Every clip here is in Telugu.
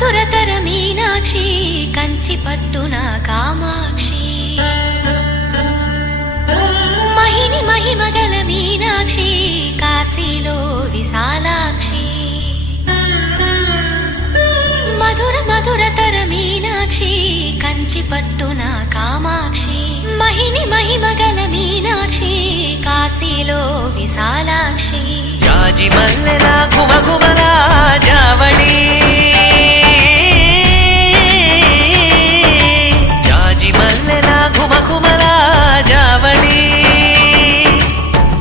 మధురతర మీనాక్షి కంచి పట్టున కామాక్షి మహిని మహిమగల మీనాక్షి కాశీలో విశాలాక్షి మధుర మధురతర మీనాక్షి కంచి పట్టున కామాక్షి మహిని మహిమగల మీనాక్షి కాశీలో విశాలాక్షి జాజి మల్లెలా ఘుమఘుమలా జావళి జాజి మల్లెలా ఘుమఘుమలా జావళి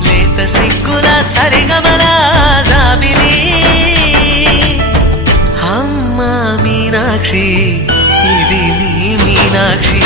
లేత సిగ్గుల సరిగమల జాబిలి అమ్మ మీనాక్షి ఇది నీ మీనాక్షి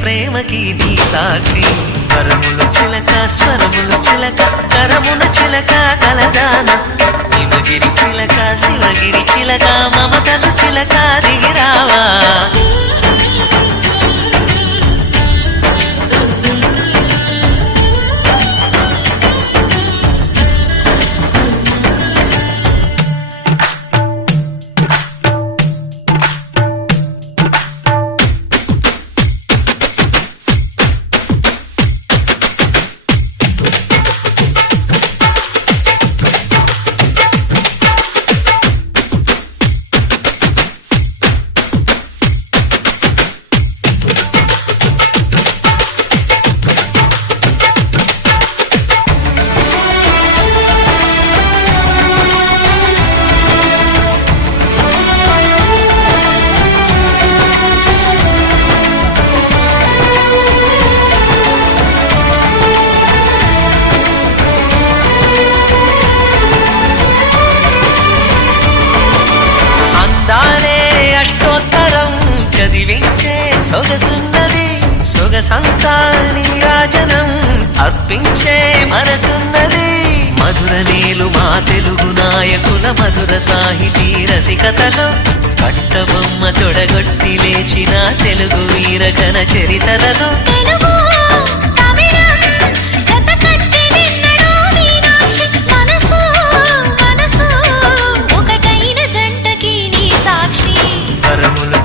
ప్రేమకి నీ సాక్షి వరములు చిలక స్వరములు చిలక కరమున చిలక కలదాన హిమగిరి చిలక శివగిరి చిలక మమతలు చిలక దిగిరావా సొగసున్నది సొగసంతా నీరాజనం అర్పించే మనసున్నది మధుర నీలు మా తెలుగు నాయకుల మధుర సాహితీ రసికతలో కట్టబొమ్మ తొడగొట్టి లేచిన తెలుగు వీరగణ చరితలలో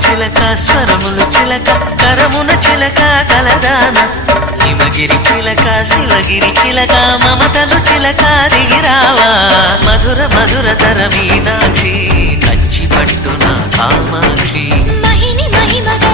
చిలక స్వరములు చిలక కరమున చిలక కలదాన హిమగిరి చిలక శివగిరి చిలక మమతలు చిలక దిగిరావా మధుర మధురతర మీనాక్షి కంచి పట్టున కామాక్షి మహిని మహిమగ